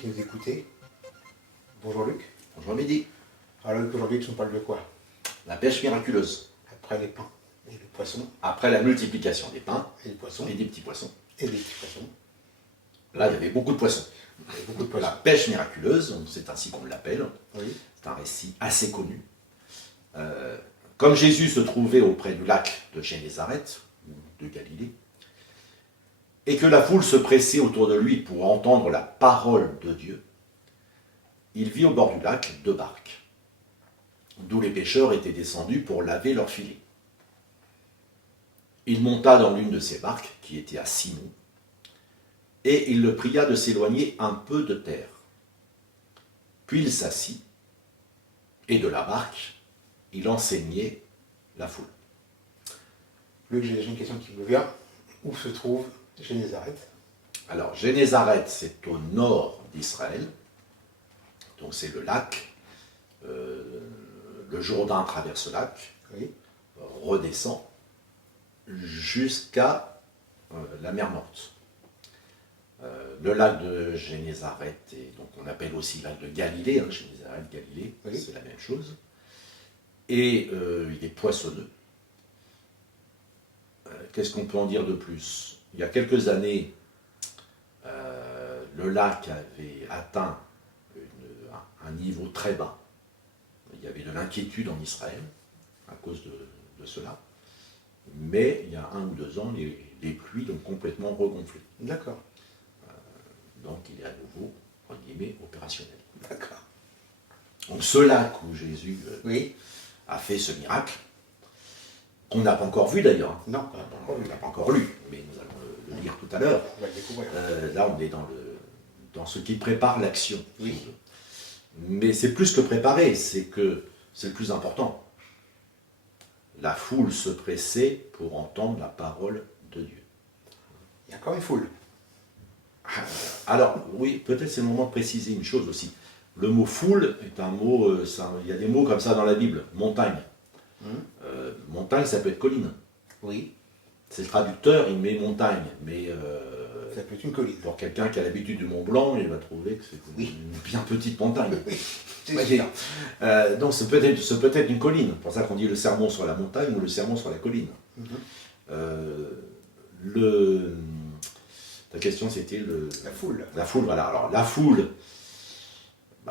qui nous écoutez. Bonjour Luc. Bonjour Mehdi. Alors Luc, aujourd'hui tu nous parles de quoi? La pêche miraculeuse. Après les pains et les poissons. Après la multiplication des pains Et les poissons. et des petits poissons. Et des petits poissons. Là, il y avait beaucoup de poissons. Il y a beaucoup de La poissons. pêche miraculeuse, c'est ainsi qu'on l'appelle. Oui. C'est un récit assez connu. Comme Jésus se trouvait auprès du lac de Génézareth, ou de Galilée, et que la foule se pressait autour de lui pour entendre la parole de Dieu, il vit au bord du lac 2 barques, d'où les pêcheurs étaient descendus pour laver leurs filets. Il monta dans l'une de ces barques, qui était à Simon, et il le pria de s'éloigner un peu de terre. Puis il s'assit, et de la barque, il enseignait la foule. Luc, j'ai déjà une question qui me vient. Où se trouve Génézareth? Alors, Génézareth, c'est au nord d'Israël, donc c'est le lac. Le Jourdain traverse le lac, Oui. redescend jusqu'à la mer Morte. Le lac de Génézareth, donc on appelle aussi le lac de Galilée, Génézareth, Galilée, Oui. c'est la même chose. Et il est poissonneux. Qu'est-ce qu'on peut en dire de plus? Il y a quelques années, le lac avait atteint un niveau très bas. Il y avait de l'inquiétude en Israël à cause de cela. Mais il y a 1 ou 2 ans, les pluies l'ont complètement regonflé. D'accord. Donc il est à nouveau, entre guillemets, opérationnel. D'accord. Donc ce lac où Jésus Oui. a fait ce miracle, qu'on n'a pas encore vu d'ailleurs, hein. Non, on n'a pas encore On lu. n'a pas encore lu, mais nous allons le lire tout à l'heure. On va le découvrir. Là, on est dans ce qui prépare l'action. Oui. Mais c'est plus que préparer, c'est que c'est le plus important. La foule se pressait pour entendre la parole de Dieu. Il y a encore une foule. Alors, oui, peut-être c'est le moment de préciser une chose aussi. Le mot foule est un mot, il y a des mots comme ça dans la Bible. Montagne. Montagne, ça peut être colline. Oui. C'est le traducteur, il met montagne. Mais Ça peut être une colline. pour quelqu'un qui a l'habitude du Mont Blanc, il va trouver que c'est Oui. une bien petite montagne. Oui. C'est Voyez. sûr. Donc, c'est peut-être une colline. C'est pour ça qu'on dit le sermon sur la montagne ou le sermon sur la colline. Ta question, c'était La foule. la foule. Voilà. Alors, la foule,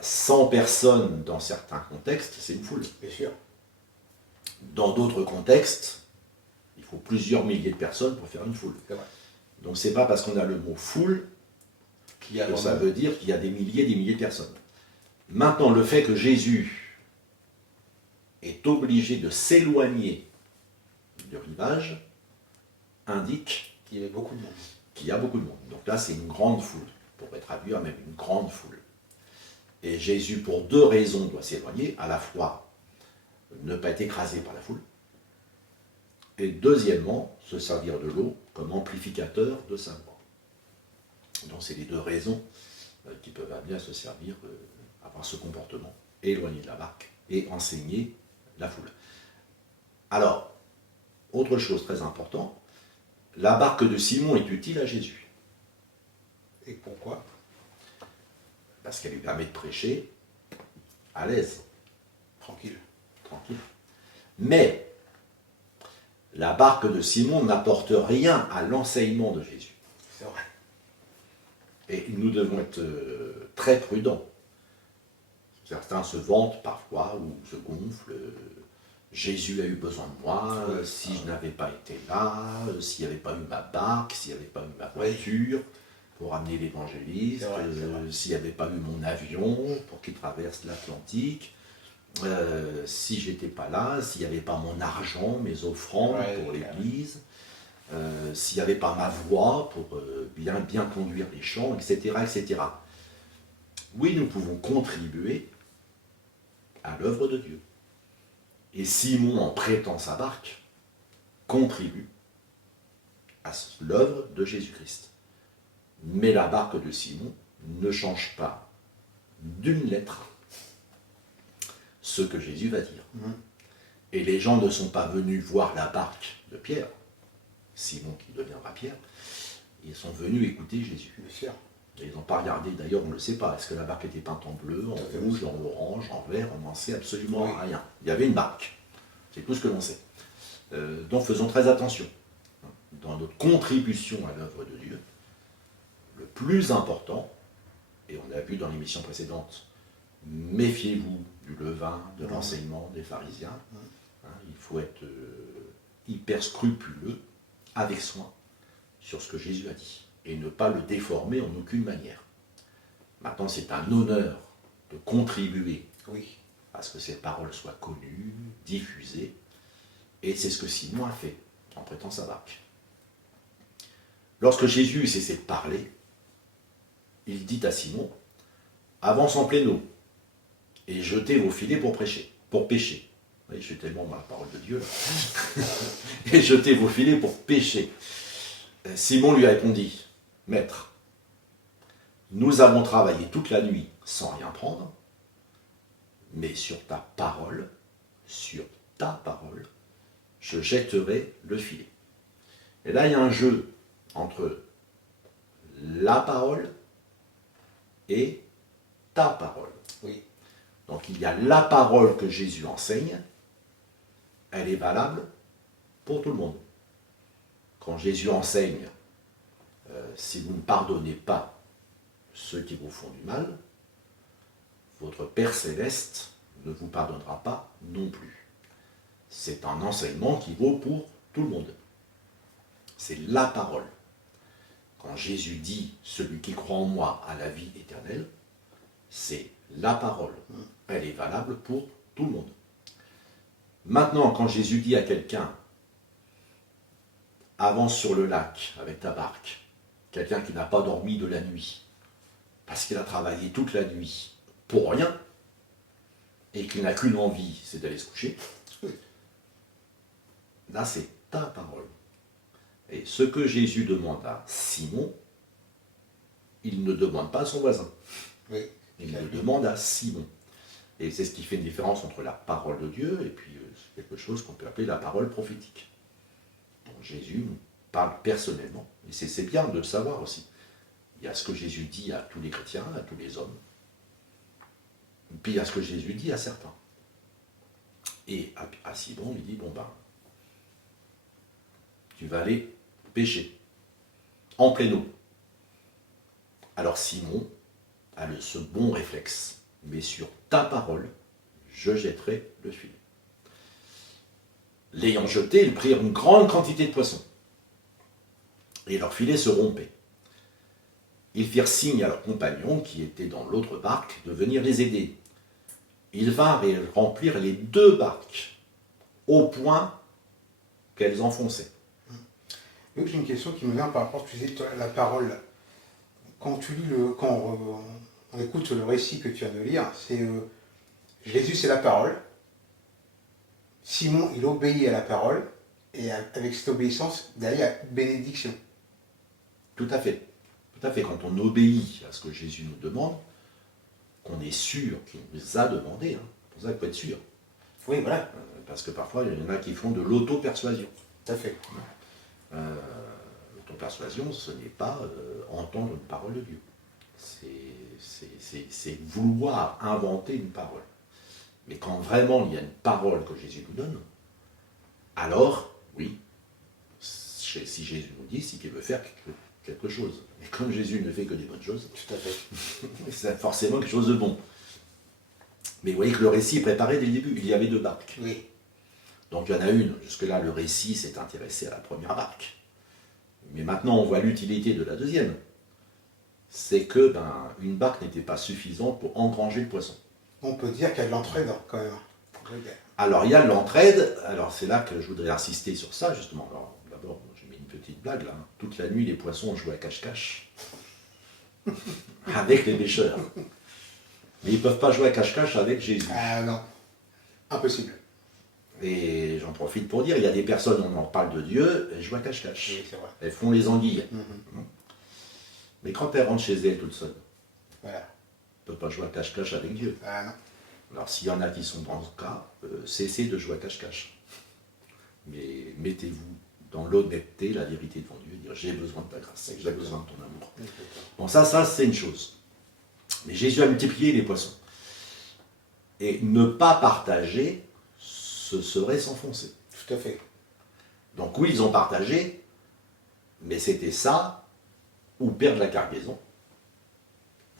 100 personnes dans certains contextes, c'est une foule. Bien sûr. Dans d'autres contextes, il faut plusieurs milliers de personnes pour faire une foule. C'est vrai. Donc, c'est pas parce qu'on a le mot foule Qui a que ça vraiment- veut dire qu'il y a des milliers de personnes. Maintenant, le fait que Jésus est obligé de s'éloigner du rivage indique Il y avait beaucoup de monde. qu'il y a beaucoup de monde. Donc là, c'est une grande foule. On pourrait traduire même une grande foule. Et Jésus, pour 2 raisons, doit s'éloigner. À la fois, ne pas être écrasé par la foule. Et deuxièmement, se servir de l'eau comme amplificateur de sa voix. Donc c'est les 2 raisons qui peuvent amener à se servir, avoir ce comportement, éloigner de la barque et enseigner la foule. Alors, autre chose très importante, la barque de Simon est utile à Jésus, Et pourquoi? parce qu'elle lui permet de prêcher à l'aise, Tranquille. tranquille. Mais la barque de Simon n'apporte rien à l'enseignement de Jésus. C'est vrai. Et nous devons être très prudents. Certains se vantent parfois ou se gonflent. Jésus a eu besoin de moi, si je n'avais pas été là, s'il n'y avait pas eu ma barque, s'il n'y avait pas eu ma voiture pour amener l'évangéliste, C'est vrai. s'il n'y avait pas eu mon avion pour qu'il traverse l'Atlantique, si j'étais pas là, s'il n'y avait pas mon argent, mes offrandes Ouais, pour ouais. l'Église, s'il n'y avait pas ma voix pour bien conduire les chants, etc., etc. Oui, nous pouvons contribuer à l'œuvre de Dieu. Et Simon, en prêtant sa barque, contribue à l'œuvre de Jésus-Christ. Mais la barque de Simon ne change pas d'une lettre ce que Jésus va dire. Et les gens ne sont pas venus voir la barque de Pierre, Simon qui deviendra Pierre, ils sont venus écouter Jésus. Bien sûr. Ils n'ont pas regardé, d'ailleurs on ne le sait pas, est-ce que la barque était peinte en bleu, en rouge, en orange, en vert, on n'en sait absolument rien. Il y avait une barque, c'est tout ce que l'on sait. Donc faisons très attention. Dans notre contribution à l'œuvre de Dieu, le plus important, et on a vu dans l'émission précédente, méfiez-vous du levain, de l'enseignement des pharisiens. Il faut être hyper scrupuleux, avec soin, sur ce que Jésus a dit, et ne pas le déformer en aucune manière. Maintenant, c'est un honneur de contribuer à ce que ces paroles soient connues, diffusées, et c'est ce que Simon a fait, en prêtant sa barque. Lorsque Jésus cessait de parler, il dit à Simon, « Avance en pleine eau, et jetez vos filets pour pêcher. » Oui, je suis tellement dans la parole de Dieu, là. « Et jetez vos filets pour pêcher. » Simon lui répondit, « Maître, nous avons travaillé toute la nuit sans rien prendre, mais sur ta parole, je jetterai le filet. » Et là, il y a un jeu entre la parole et ta parole. Oui. Donc il y a la parole que Jésus enseigne, elle est valable pour tout le monde. Quand Jésus enseigne, si vous ne pardonnez pas ceux qui vous font du mal, votre Père Céleste ne vous pardonnera pas non plus. C'est un enseignement qui vaut pour tout le monde. C'est la parole. Quand Jésus dit « Celui qui croit en moi a la vie éternelle », c'est la parole. Elle est valable pour tout le monde. Maintenant, quand Jésus dit à quelqu'un « Avance sur le lac avec ta barque », quelqu'un qui n'a pas dormi de la nuit, parce qu'il a travaillé toute la nuit pour rien, et qu'il n'a qu'une envie, c'est d'aller se coucher, là c'est ta parole. Et ce que Jésus demande à Simon, il ne demande pas à son voisin. Oui. Il le demande à Simon. Et c'est ce qui fait une différence entre la parole de Dieu et puis quelque chose qu'on peut appeler la parole prophétique. Donc Jésus nous parle personnellement. Et c'est bien de le savoir aussi. Il y a ce que Jésus dit à tous les chrétiens, à tous les hommes. Et puis il y a ce que Jésus dit à certains. Et à Simon, il dit, bon ben, tu vas aller pêcher, en pleine eau. Alors Simon a ce bon réflexe, mais sur ta parole, je jetterai le filet. L'ayant jeté, ils prirent une grande quantité de poissons, et leur filet se rompait. Ils firent signe à leurs compagnons, qui étaient dans l'autre barque, de venir les aider. Ils vinrent et remplirent les 2 barques, au point qu'elles enfonçaient. J'ai une question qui me vient par rapport, tu disais, la parole. Quand on écoute le récit que tu viens de lire, c'est Jésus, c'est la parole. Simon, il obéit à la parole, et avec cette obéissance, derrière, bénédiction. Tout à fait. Tout à fait. Quand on obéit à ce que Jésus nous demande, qu'on est sûr qu'il nous a demandé, hein, pour ça il faut être sûr. Oui, voilà. Parce que parfois, il y en a qui font de l'auto-persuasion. Tout à fait. L'auto-persuasion, ce n'est pas entendre une parole de Dieu. C'est vouloir inventer une parole. Mais quand vraiment il y a une parole que Jésus nous donne, alors, oui, si Jésus nous dit, c'est qu'il veut faire quelque chose. Et comme Jésus ne fait que des bonnes choses, tout à fait. C'est forcément quelque chose de bon. Mais vous voyez que le récit est préparé dès le début. Il y avait 2 barques. Oui. Donc il y en a une. Jusque-là, le récit s'est intéressé à la première barque. Mais maintenant, on voit l'utilité de la deuxième. C'est que une barque n'était pas suffisante pour engranger le poisson. On peut dire qu'il y a de l'entraide quand même. Alors il y a de l'entraide. Alors c'est là que je voudrais insister sur ça, justement. Alors d'abord, j'ai mis une petite blague là. Toute la nuit, les poissons jouaient à cache-cache avec les pêcheurs. Mais ils ne peuvent pas jouer à cache-cache avec Jésus. Ah non, impossible. Et j'en profite pour dire, il y a des personnes, on en parle de Dieu, elles jouent à cache-cache. Oui, c'est vrai. Elles font les anguilles. Mais quand elles rentrent chez elles toutes seules, voilà. elles ne peuvent pas jouer à cache-cache avec Dieu. Ah non. Alors s'il y en a qui sont dans ce cas, cessez de jouer à cache-cache. Mais mettez-vous dans l'honnêteté, la vérité devant Dieu, dire j'ai besoin de ta grâce, j'ai besoin de ton amour. Exactement. Bon, ça c'est une chose. Mais Jésus a multiplié les poissons. Et ne pas partager, ce serait s'enfoncer. Tout à fait. Donc oui, ils ont partagé, mais c'était ça, ou perdre la cargaison,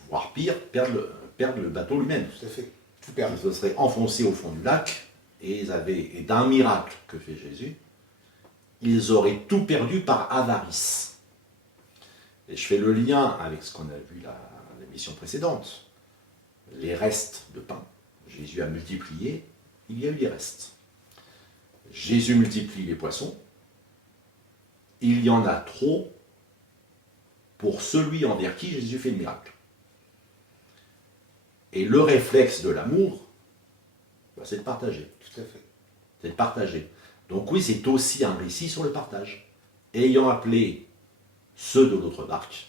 voire pire, perdre le bateau lui-même. Tout à fait. Tout perdre. Ils se seraient enfoncés au fond du lac, et d'un miracle que fait Jésus, ils auraient tout perdu par avarice. Et je fais le lien avec ce qu'on a vu l'émission précédente. Les restes de pain, Jésus a multiplié, il y a eu des restes. Jésus multiplie les poissons, il y en a trop pour celui envers qui Jésus fait le miracle. Et le réflexe de l'amour, c'est de partager. Tout à fait. C'est de partager. Donc oui, c'est aussi un récit sur le partage. Ayant appelé ceux de l'autre barque,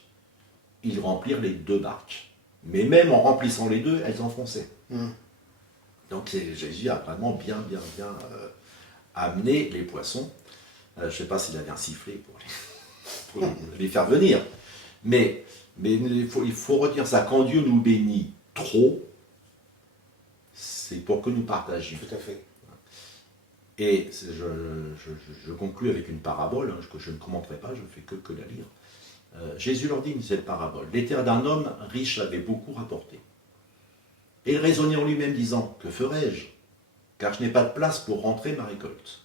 ils remplirent les 2 barques. Mais même en remplissant les 2, elles enfonçaient. Donc Jésus a vraiment bien amené les poissons. Je ne sais pas s'il avait un sifflet pour les faire venir. Mais il faut retenir ça. Quand Dieu nous bénit trop, c'est pour que nous partagions. Tout à fait. Et je conclus avec une parabole que je ne commenterai pas, je ne fais que la lire. Jésus leur dit cette parabole. Les terres d'un homme riche avaient beaucoup rapporté. Et il raisonnait en lui-même disant, que ferai-je? Car je n'ai pas de place pour rentrer ma récolte.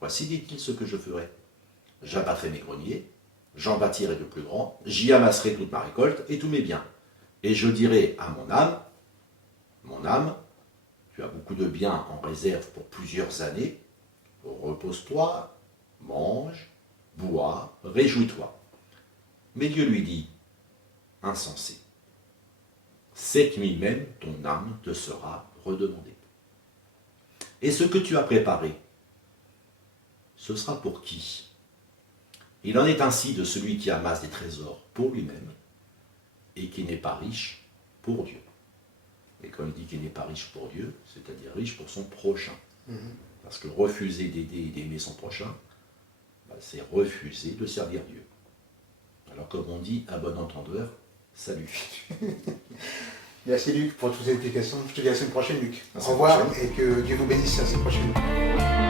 Voici, dit-il, ce que je ferai. J'abattrai mes greniers, j'en bâtirai de plus grands, j'y amasserai toute ma récolte et tous mes biens. Et je dirai à mon âme, tu as beaucoup de biens en réserve pour plusieurs années, repose-toi, mange, bois, réjouis-toi. Mais Dieu lui dit, insensé, cette nuit même ton âme te sera redemandée. Et ce que tu as préparé, ce sera pour qui? Il en est ainsi de celui qui amasse des trésors pour lui-même et qui n'est pas riche pour Dieu. Et quand il dit qu'il n'est pas riche pour Dieu, c'est-à-dire riche pour son prochain. Parce que refuser d'aider et d'aimer son prochain, c'est refuser de servir Dieu. Alors comme on dit, à bon entendeur, salut. Merci Luc pour toutes ces explications. Je te dis à la semaine prochaine Luc. À la Au semaine revoir prochaine. et que Dieu vous bénisse à la semaine prochaine.